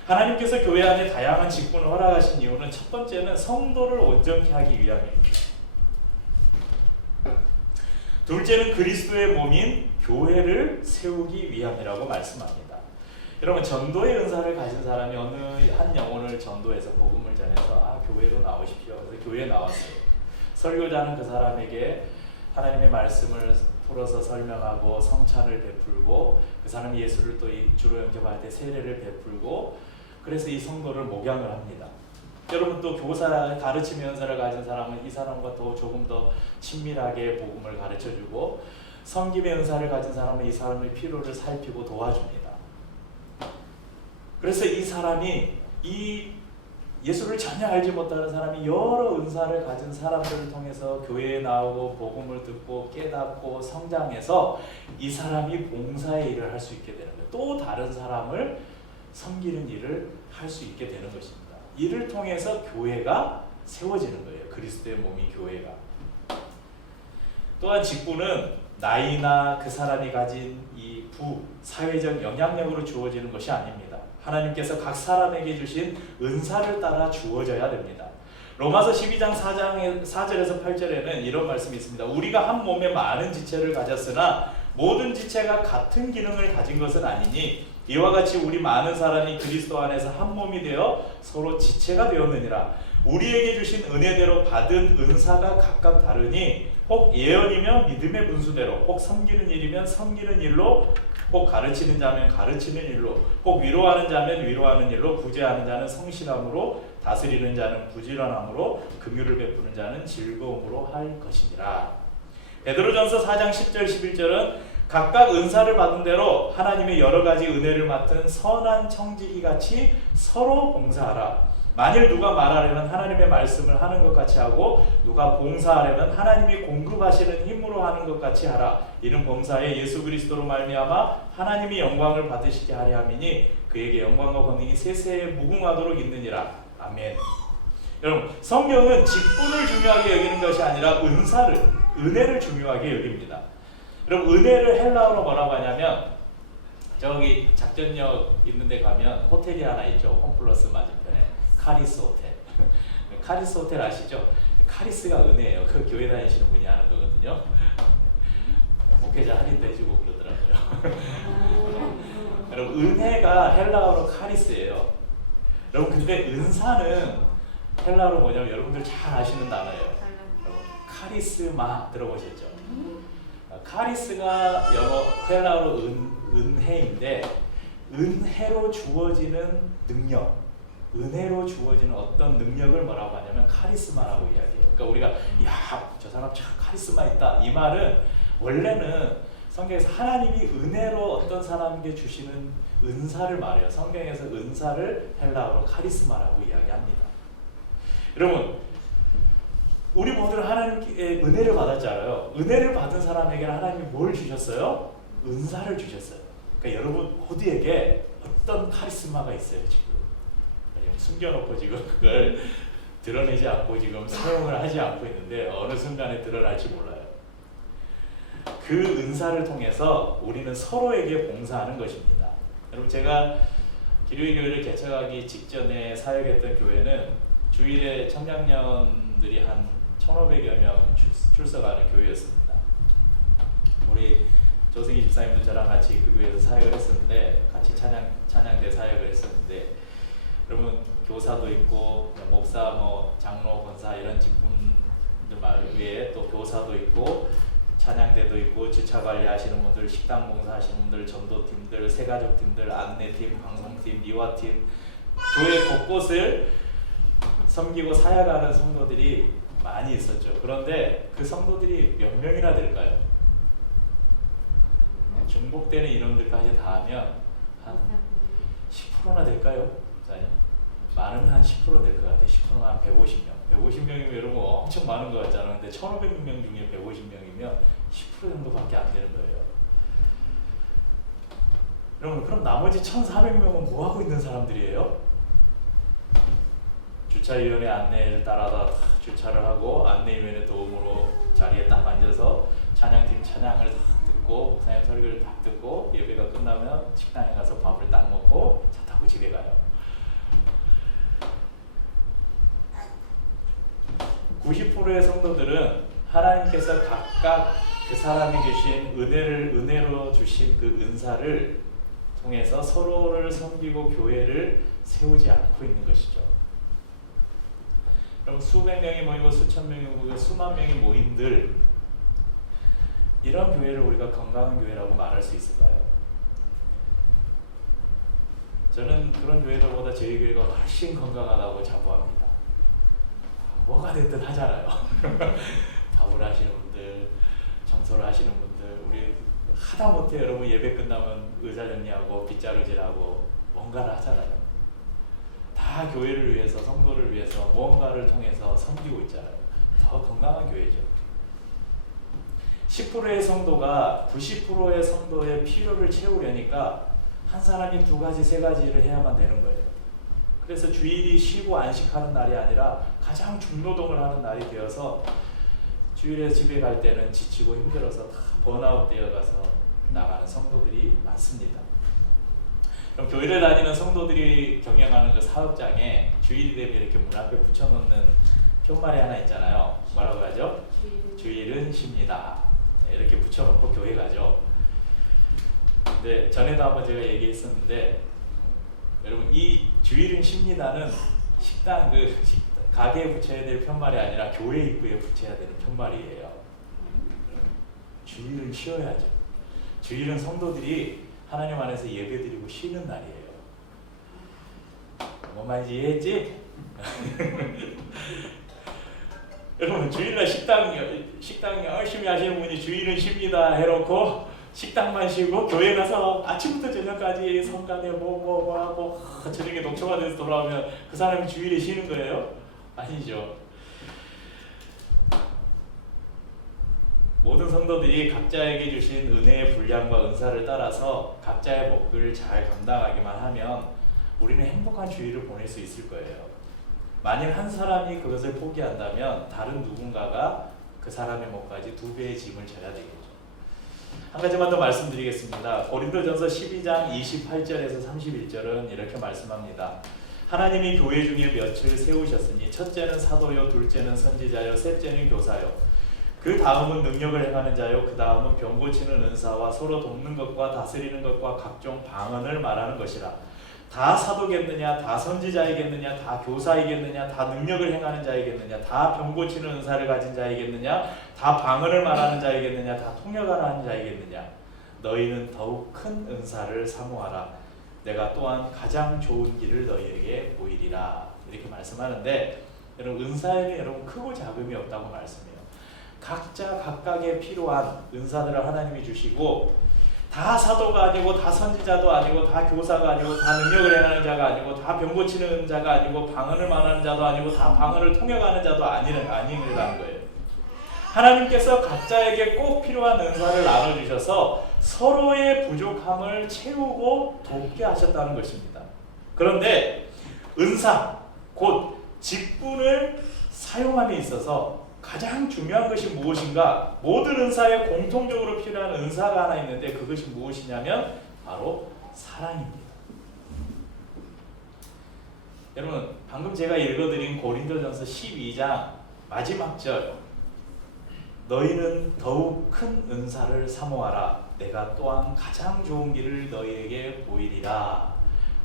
하나님께서 교회 안에 다양한 직분을 허락하신 이유는 첫 번째는 성도를 온전케 하기 위함입니다. 둘째는 그리스도의 몸인 교회를 세우기 위함이라고 말씀합니다. 여러분 전도의 은사를 가진 사람이 어느 한 영혼을 전도해서 복음을 전해서 교회로 나오십시오. 그래서 교회에 나왔어요. 설교자는 그 사람에게 하나님의 말씀을 풀어서 설명하고 성찬을 베풀고 그 사람이 예수를 또 주로 영접할 때 세례를 베풀고 그래서 이 성도를 목양을 합니다. 여러분 또 교사 가르침의 은사를 가진 사람은 이 사람과 또 조금 더 친밀하게 복음을 가르쳐주고 섬김의 은사를 가진 사람은 이 사람의 필요를 살피고 도와줍니다. 그래서 이 사람이 이 예수를 전혀 알지 못하는 사람이 여러 은사를 가진 사람들을 통해서 교회에 나오고 복음을 듣고 깨닫고 성장해서 이 사람이 봉사의 일을 할 수 있게 되는 거예요. 또 다른 사람을 섬기는 일을 할 수 있게 되는 것입니다. 이를 통해서 교회가 세워지는 거예요. 그리스도의 몸이 교회가. 또한 직분은 나이나 그 사람이 가진 이 사회적 영향력으로 주어지는 것이 아닙니다. 하나님께서 각 사람에게 주신 은사를 따라 주어져야 됩니다. 로마서 12장 4절에서 8절에는 이런 말씀이 있습니다. 우리가 한 몸에 많은 지체를 가졌으나 모든 지체가 같은 기능을 가진 것은 아니니 이와 같이 우리 많은 사람이 그리스도 안에서 한 몸이 되어 서로 지체가 되었느니라. 우리에게 주신 은혜대로 받은 은사가 각각 다르니 혹 예언이면 믿음의 분수대로, 혹 섬기는 일이면 섬기는 일로, 혹 가르치는 자면 가르치는 일로, 혹 위로하는 자면 위로하는 일로, 구제하는 자는 성실함으로, 다스리는 자는 부지런함으로, 긍휼을 베푸는 자는 즐거움으로 할 것이니라. 베드로전서 4장 10절 11절은 각각 은사를 받은 대로 하나님의 여러 가지 은혜를 맡은 선한 청지기 같이 서로 봉사하라. 만일 누가 말하려면 하나님의 말씀을 하는 것 같이 하고 누가 봉사하려면 하나님이 공급하시는 힘으로 하는 것 같이 하라. 이는 범사에 예수 그리스도로 말미암아 하나님이 영광을 받으시게 하려 함이니 그에게 영광과 권능이 세세에 무궁하도록 있느니라. 아멘. 여러분, 성경은 직분을 중요하게 여기는 것이 아니라 은혜를 중요하게 여깁니다. 여러분, 은혜를 헬라어로 뭐라고 하냐면 저기 작전역 있는 데 가면 호텔이 하나 있죠. 홈플러스 맞은편에 카리스 호텔. 카리스 호텔 아시죠? 카리스가 은혜예요. 그 교회 다니시는 분이 하는 거거든요. 목회자 할인도 해주고 그러더라고요. 여러분, 은혜가 헬라어로 카리스예요. 여러분, 근데 은사는 헬라어로 뭐냐면 여러분들 잘 아시는 단어예요. 여러분, 카리스마 들어보셨죠? 카리스가 영어 헬라어로 은혜인데 은혜로 주어지는 능력, 은혜로 주어지는 어떤 능력을 뭐라고 하냐면 카리스마라고 이야기해요. 그러니까 우리가 야, 저 사람 참 카리스마 있다 이 말은 원래는 성경에서 하나님이 은혜로 어떤 사람에게 주시는 은사를 말해요. 성경에서 은사를 헬라어로 카리스마라고 이야기합니다. 여러분, 우리 모두는 하나님의 은혜를 받았잖아요. 은혜를 받은 사람에게는 하나님이 뭘 주셨어요? 은사를 주셨어요. 그러니까 여러분 모두에게 어떤 카리스마가 있어요 지금. 숨겨놓고 지금 그걸 드러내지 않고 지금 사용을 하지 않고 있는데 어느 순간에 드러날지 몰라요. 그 은사를 통해서 우리는 서로에게 봉사하는 것입니다. 여러분, 제가 기류의 교회를 개척하기 직전에 사역했던 교회는 주일에 청장년들이 한 1,500여 명 출석하는 교회였습니다. 우리 조승희 집사님도 저랑 같이 그 교회에서 사역을 했었는데 같이 찬양대 사역을 했었는데 여러분, 교사도 있고 목사, 장로, 권사 이런 직분들 외에 또 교사도 있고 찬양대도 있고 주차 관리하시는 분들, 식당 봉사하시는 분들, 전도팀들, 새가족팀들, 안내팀, 방송팀, 미화팀, 교회 곳곳을 섬기고 사역하는 성도들이 많이 있었죠. 그런데 그 성도들이 몇 명이나 될까요? 중복되는 인원들까지 다 하면 한 10%나 될까요? 많으면 한 10% 될 것 같아요. 10%면 한 150명. 150명이면 여러분 엄청 많은 것 같잖아요. 근데 1,500명 중에 150명이면 10% 정도밖에 안 되는 거예요. 여러분, 그럼 나머지 1,400명은 뭐 하고 있는 사람들이에요? 주차위원회 안내를 따라다 주차를 하고 안내위원회 도움으로 자리에 딱 앉아서 찬양팀 찬양을 다 듣고 목사님 설교를 딱 듣고 예배가 끝나면 식당에 가서 밥을 딱 먹고 차 타고 집에 가요. 90%의 성도들은 하나님께서 각각 그 사람이 주신 은혜로 주신 그 은사를 통해서 서로를 섬기고 교회를 세우지 않고 있는 것이죠. 그럼 수백 명이 모이고 수천 명이 모이고 수만 명이 모인들, 이런 교회를 우리가 건강한 교회라고 말할 수 있을까요? 저는 그런 교회들보다 저희 교회가 훨씬 건강하다고 자부합니다. 뭐가 됐든 하잖아요. 밥을 하시는 분들, 청소를 하시는 분들, 우리 하다못해 여러분 예배 끝나면 의자 정리하고 빗자루질하고 뭔가를 하잖아요. 다 교회를 위해서, 성도를 위해서 무언가를 통해서 섬기고 있잖아요. 더 건강한 교회죠. 10%의 성도가 90%의 성도의 필요를 채우려니까 한 사람이 2가지, 3가지를 해야만 되는 거예요. 그래서 주일이 쉬고 안식하는 날이 아니라 가장 중노동을 하는 날이 되어서 주일에 집에 갈 때는 지치고 힘들어서 다 번아웃 되어가서 나가는 성도들이 많습니다. 그럼 교회를 다니는 성도들이 경영하는 그 사업장에 주일이 되면 이렇게 문 앞에 붙여놓는 편말이 하나 있잖아요. 뭐라고 하죠? 주일은 쉽니다. 이렇게 붙여놓고 교회 가죠. 근데 전에도 한번 제가 얘기했었는데 여러분, 이 주일은 쉽니다는 식당 가게에 붙여야 될 편말이 아니라 교회 입구에 붙여야 되는 편말이에요. 주일은 쉬어야죠. 주일은 성도들이 하나님 안에서 예배드리고 쉬는 날이에요. 뭔 말인지 이해했지? 여러분, 주일날 식당 열심히 하시는 분이 주일은 쉽니다 해놓고 식당만 쉬고 교회 가서 아침부터 저녁까지 성간에 뭐 하고 저녁에 녹초가 돼서 돌아오면 그 사람이 주일에 쉬는 거예요? 아니죠. 모든 성도들이 각자에게 주신 은혜의 분량과 은사를 따라서 각자의 몫을 잘 감당하기만 하면 우리는 행복한 주일을 보낼 수 있을 거예요. 만일 한 사람이 그것을 포기한다면 다른 누군가가 그 사람의 몫까지 2배의 짐을 져야 되겠죠. 한 가지만 더 말씀드리겠습니다. 고린도전서 12장 28절에서 31절은 이렇게 말씀합니다. 하나님이 교회 중에 몇을 세우셨으니 첫째는 사도요, 둘째는 선지자요, 셋째는 교사요, 그 다음은 능력을 행하는 자요, 그 다음은 병 고치는 은사와 서로 돕는 것과 다스리는 것과 각종 방언을 말하는 것이라. 다 사도겠느냐, 다 선지자이겠느냐, 다 교사이겠느냐, 다 능력을 행하는 자이겠느냐, 다 병 고치는 은사를 가진 자이겠느냐, 다 방언을 말하는 자이겠느냐, 다 통역하는 자이겠느냐. 너희는 더욱 큰 은사를 사모하라. 내가 또한 가장 좋은 길을 너희에게 보이리라. 이렇게 말씀하는데, 여러분 은사에는 여러분 크고 작음이 없다고 말씀해요. 각자 각각의 필요한 은사들을 하나님이 주시고, 다 사도가 아니고 다 선지자도 아니고 다 교사가 아니고 다 능력을 행하는 자가 아니고 다 병 고치는 자가 아니고 방언을 말하는 자도 아니고 다 방언을 통역하는 자도 아니라는 거예요. 하나님께서 각자에게 꼭 필요한 은사를 나눠주셔서 서로의 부족함을 채우고 돕게 하셨다는 것입니다. 그런데 은사, 곧 직분을 사용함에 있어서 가장 중요한 것이 무엇인가? 모든 은사에 공통적으로 필요한 은사가 하나 있는데 그것이 무엇이냐면 바로 사랑입니다. 여러분, 방금 제가 읽어드린 고린도전서 12장 마지막 절, 너희는 더욱 큰 은사를 사모하라. 내가 또한 가장 좋은 길을 너희에게 보이리라.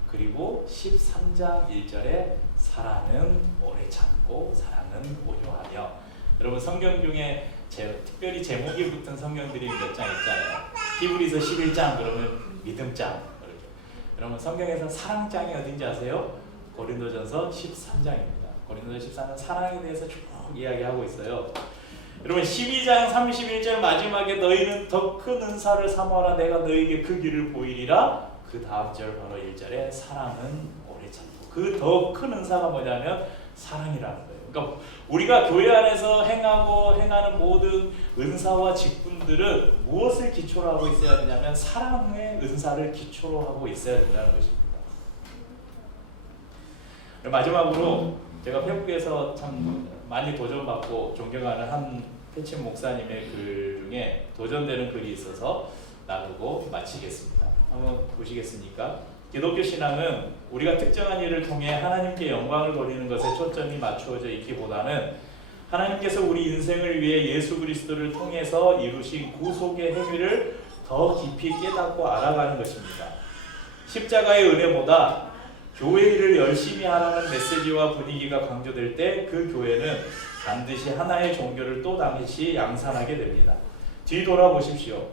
그리고 13장 1절에 사랑은 오래 참고 사랑은 온유하며. 여러분, 성경 중에 특별히 제목이 붙은 성경들이 몇 장 있잖아요. 히브리서 11장 그러면 믿음장. 여러분, 성경에서 사랑장이 어딘지 아세요? 고린도전서 13장입니다. 고린도전서 13장은 사랑에 대해서 쭉 이야기하고 있어요. 여러분, 12장 31절 마지막에 너희는 더 큰 은사를 사모하라. 내가 너희에게 그 길을 보이리라. 그 다음 절 바로 1절에 사랑은 오래 참고. 그 더 큰 은사가 뭐냐면 사랑이라는 거예요. 그러니까 우리가 교회 안에서 행하는 모든 은사와 직분들은 무엇을 기초로 하고 있어야 되냐면 사랑의 은사를 기초로 하고 있어야 된다는 것입니다. 마지막으로 제가 페북에서 참 많이 도전받고 존경하는 한 패친 목사님의 글 중에 도전되는 글이 있어서 나누고 마치겠습니다. 한번 보시겠습니까? 기독교 신앙은 우리가 특정한 일을 통해 하나님께 영광을 돌리는 것에 초점이 맞추어져 있기보다는 하나님께서 우리 인생을 위해 예수 그리스도를 통해서 이루신 구속의 행위를 더 깊이 깨닫고 알아가는 것입니다. 십자가의 은혜보다 교회 일을 열심히 하라는 메시지와 분위기가 강조될 때 그 교회는 반드시 하나의 종교를 또 다시 양산하게 됩니다. 뒤돌아보십시오.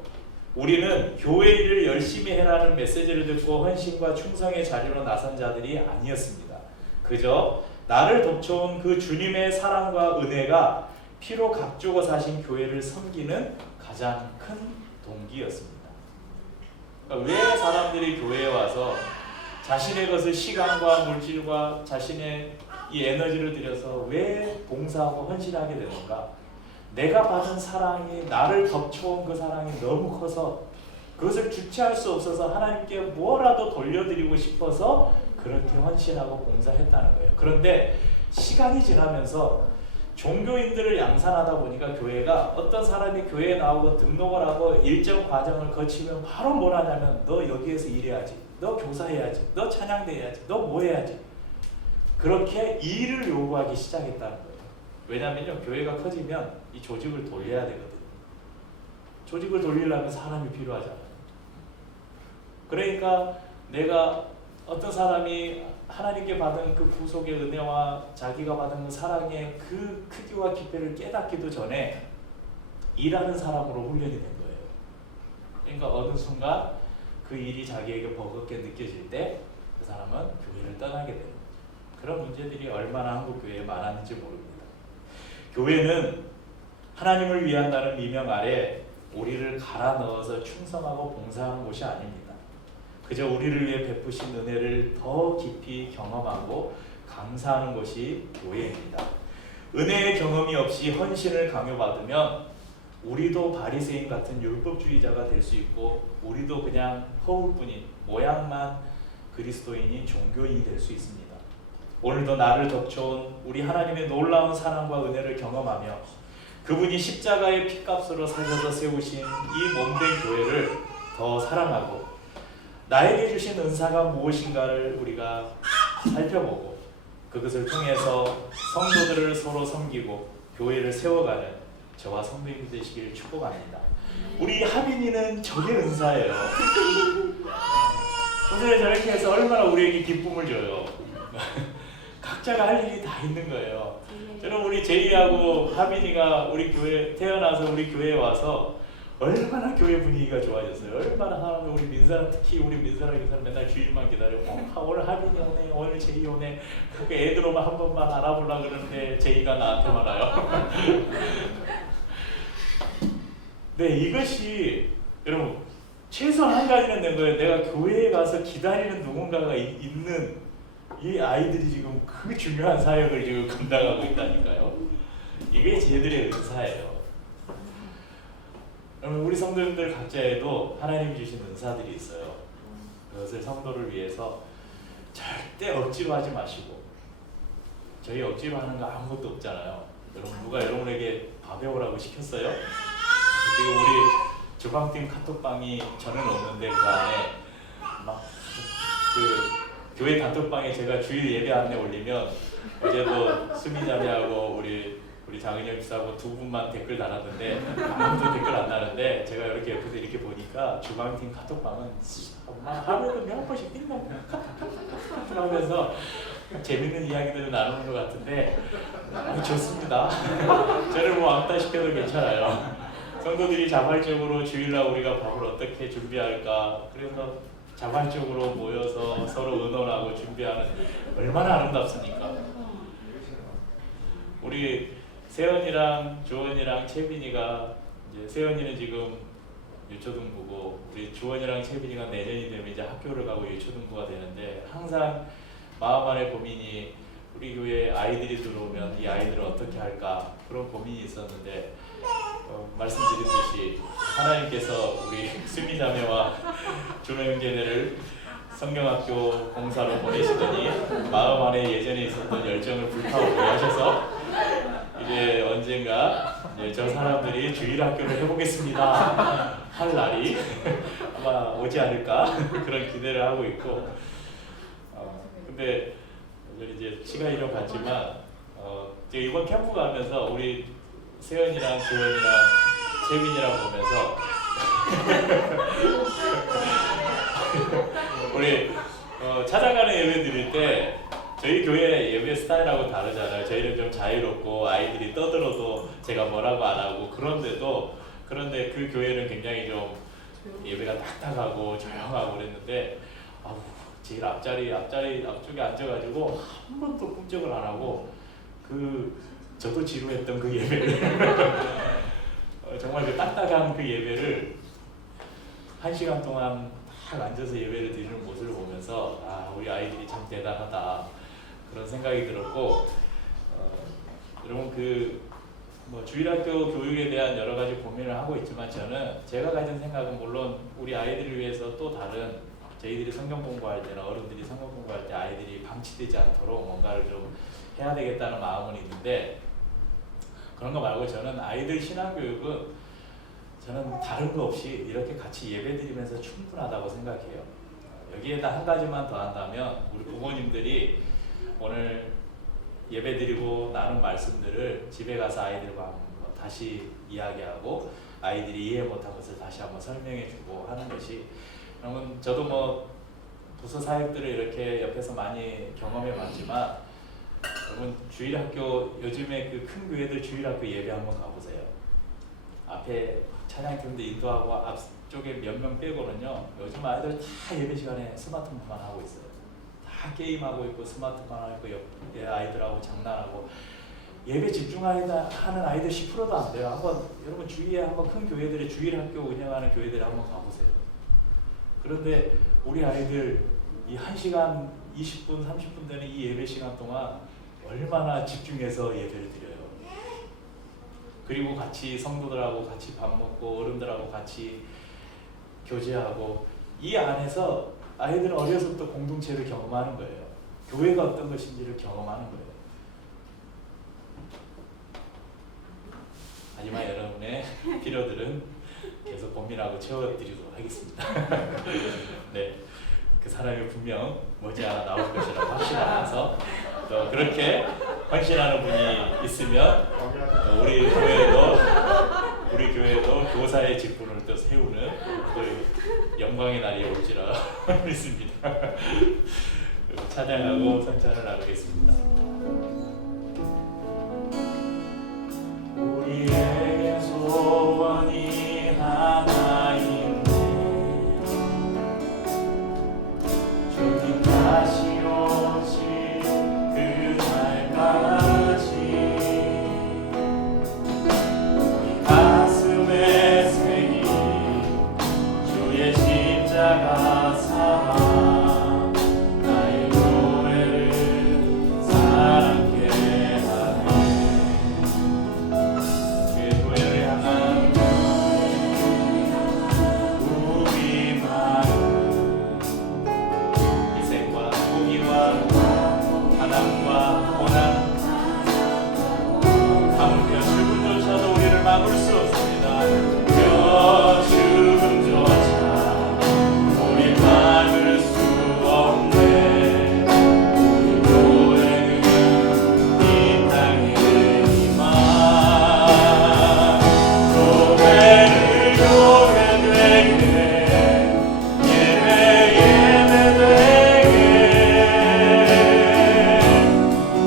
우리는 교회 일을 열심히 해라는 메시지를 듣고 헌신과 충성의 자리로 나선 자들이 아니었습니다. 그저 나를 덮쳐온 그 주님의 사랑과 은혜가 피로 값주고 사신 교회를 섬기는 가장 큰 동기였습니다. 그러니까 왜 사람들이 교회에 와서 자신의 것을 시간과 물질과 자신의 이 에너지를 들여서 왜 봉사하고 헌신하게 되는가? 내가 받은 사랑이, 나를 덮쳐온 그 사랑이 너무 커서 그것을 주체할 수 없어서 하나님께 뭐라도 돌려드리고 싶어서 그렇게 헌신하고 봉사했다는 거예요. 그런데 시간이 지나면서 종교인들을 양산하다 보니까 교회가 어떤 사람이 교회에 나오고 등록을 하고 일정 과정을 거치면 바로 뭘 하냐면 너 여기에서 일해야지, 너 교사해야지, 너 찬양대 해야지, 너 뭐 해야지, 그렇게 일을 요구하기 시작했다는 거예요. 왜냐면요, 교회가 커지면 이 조직을 돌려야 되거든요. 조직을 돌리려면 사람이 필요하잖아요. 그러니까 내가 어떤 사람이 하나님께 받은 그 구속의 은혜와 자기가 받은 그 사랑의 그 크기와 깊이를 깨닫기도 전에 일하는 사람으로 훈련이 된 거예요. 그러니까 어느 순간 그 일이 자기에게 버겁게 느껴질 때 그 사람은 교회를 떠나게 되는 거죠. 그런 문제들이 얼마나 한국 교회에 많았는지 모릅니다. 교회는 하나님을 위한다는 미명 아래 우리를 갈아 넣어서 충성하고 봉사하는 곳이 아닙니다. 그저 우리를 위해 베푸신 은혜를 더 깊이 경험하고 감사하는 것이 교회입니다. 은혜의 경험이 없이 헌신을 강요받으면 우리도 바리새인 같은 율법주의자가 될 수 있고 우리도 그냥 허울뿐인 모양만 그리스도인인 종교인이 될 수 있습니다. 오늘도 나를 덮쳐온 우리 하나님의 놀라운 사랑과 은혜를 경험하며 그분이 십자가의 피값으로 사셔서 세우신 이 몸된 교회를 더 사랑하고 나에게 주신 은사가 무엇인가를 우리가 살펴보고 그것을 통해서 성도들을 서로 섬기고 교회를 세워가는 저와 성도님이 되시길 축복합니다. 우리 하빈이는 저게 은사예요. 오늘 저렇게 해서 얼마나 우리에게 기쁨을 줘요. 각자가 할 일이 다 있는 거예요. 저는 우리 제이하고 하빈이가 우리 교회 태어나서 우리 교회에 와서 얼마나 교회 분위기가 좋아졌어요. 얼마나 하나님 우리 민사람 특히 우리 민사람 교사는 맨날 주일만 기다리고 오늘 하빈이 오네 오늘 제이 오네 그 애들 오면 한 번만 알아보려고 그러는데 제이가 나한테만 와요. 네, 이것이 여러분 최소한 한 가지는 된 거예요. 내가 교회에 가서 기다리는 누군가가 있는 이 아이들이 지금 그 중요한 사역을 지금 감당하고 있다니까요. 이게 쟤들의 은사예요. 여러분 우리 성도님들 각자에도 하나님 주신 은사들이 있어요. 그것을 성도를 위해서 절대 억지로 하지 마시고 저희 억지로 하는 거 아무것도 없잖아요. 여러분 누가 여러분에게 밥 해오라고 시켰어요? 지금 우리 주방팀 카톡방이 저는 없는데 그 안에 막 그 교회 단톡방에 제가 주일 예배 안내 올리면 어제도 수미자매하고 우리 장은영 집사하고 두 분만 댓글 달았는데 아무도 댓글 안 달았는데 제가 이렇게 옆에서 이렇게 보니까 주방팀 카톡방은 하루에도 몇 번씩 띵동 카톡 하면서 재밌는 이야기들을 나누는 것 같은데 좋습니다. 저를 뭐 왕따 시켜도 괜찮아요. 성도들이 자발적으로 주일날 우리가 밥을 어떻게 준비할까 그래서 자발적으로 모여서 서로 의논하고 준비하는 얼마나 아름답습니까? 우리 세연이랑 조원이랑 채빈이가 이제 세연이는 지금 유초등부고 우리 조원이랑 채빈이가 내년이 되면 이제 학교를 가고 유초등부가 되는데 항상 마음 안에 고민이 우리 교회에 아이들이 들어오면 이 아이들을 어떻게 할까 그런 고민이 있었는데 말씀드렸듯이 하나님께서 우리 수미자매와 준호 형제네를 성경학교 봉사로 보내시더니 마음 안에 예전에 있었던 열정을 불타오르게 하셔서 이제 언젠가 이제 저 사람들이 주일학교를 해보겠습니다 할 날이 아마 오지 않을까 그런 기대를 하고 있고 근데 이제 시간이 좀 갔지만 제가 이번 캠프 가면서 우리 세연이랑 조연이랑 재민이랑 보면서 우리 찾아가는 예배 드릴 때 저희 교회 예배 스타일하고 다르잖아요. 저희는 좀 자유롭고 아이들이 떠들어도 제가 뭐라고 안 하고 그런데 그 교회는 굉장히 좀 예배가 딱딱하고 조용하고 그랬는데 제일 앞쪽에 앉아가지고 한 번도 꿈쩍을 안 하고 저도 지루했던 그 예배를 정말 그 딱딱한 그 예배를 1시간 동안 딱 앉아서 예배를 드리는 모습을 보면서 우리 아이들이 참 대단하다 그런 생각이 들었고 여러분 뭐 주일학교 교육에 대한 여러 가지 고민을 하고 있지만 저는 제가 가진 생각은 물론 우리 아이들을 위해서 또 다른 저희들이 성경 공부할 때나 어른들이 성경 공부할 때 아이들이 방치되지 않도록 뭔가를 좀 해야 되겠다는 마음은 있는데 그런 거 말고 저는 아이들 신앙교육은 저는 다른 거 없이 이렇게 같이 예배드리면서 충분하다고 생각해요. 여기에다 한 가지만 더 한다면 우리 부모님들이 오늘 예배드리고 나눈 말씀들을 집에 가서 아이들과 한번 다시 이야기하고 아이들이 이해 못한 것을 다시 한번 설명해주고 하는 것이 여러분 저도 뭐 부서 사역들을 이렇게 옆에서 많이 경험해봤지만 여러분 주일학교 요즘에 그 큰 교회들 주일학교 예배 한번 가보세요. 앞에 찬양팀도 인도하고 앞쪽에 몇 명 빼고는요 요즘 아이들 다 예배 시간에 스마트폰만 하고 있어요. 다 게임하고 있고 스마트폰 하고 옆에 아이들하고 장난하고 예배 집중하는 아이들 10%도 안 돼요. 한번 여러분 주위에 한번 큰 교회들의 주일 학교 운영하는 교회들에 한번 가보세요. 그런데 우리 아이들 이 1시간 20분 30분 되는 이 예배 시간 동안 얼마나 집중해서 예배를 드려요. 그리고 같이 성도들하고 같이 밥 먹고 어른들하고 같이 교제하고 이 안에서 아이들은 어려서부터 공동체를 경험하는 거예요. 교회가 어떤 것인지를 경험하는 거예요. 하지만 여러분의 필요들은 계속 고민하고 채워드리도록 하겠습니다. 네, 그 사람이 분명 머지않아 나올 것이라고 확신하면서 또 그렇게 확신하는 분이 있으면 또 우리 교회도 교사의 직분을 또 세우는 또 영광의 날이 올지라 믿습니다. 찬양하고 성찬을 나누겠습니다. 우리에게 소원이 하나인데 주님 다시 오실 그날까지 우리 가슴에 새긴 주의 십자가 사랑 나의 교회를 사랑케 막을 수 없습니다. 그 죽음조차 우리 막을 수 없네. 우리 교회는 이 땅의 희망. 교회를 교회되게 예배 되게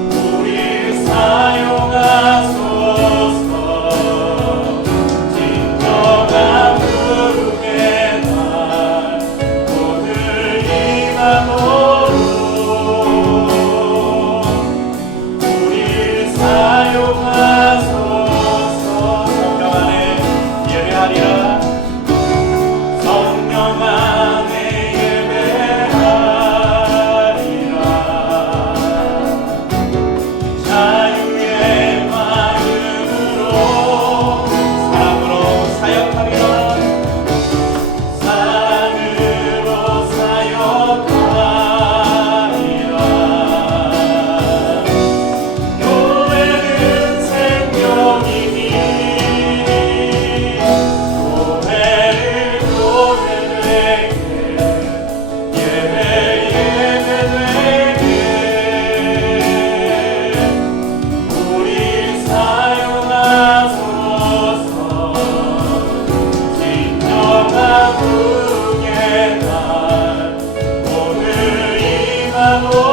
우리 사용하소서. 오늘 이 밤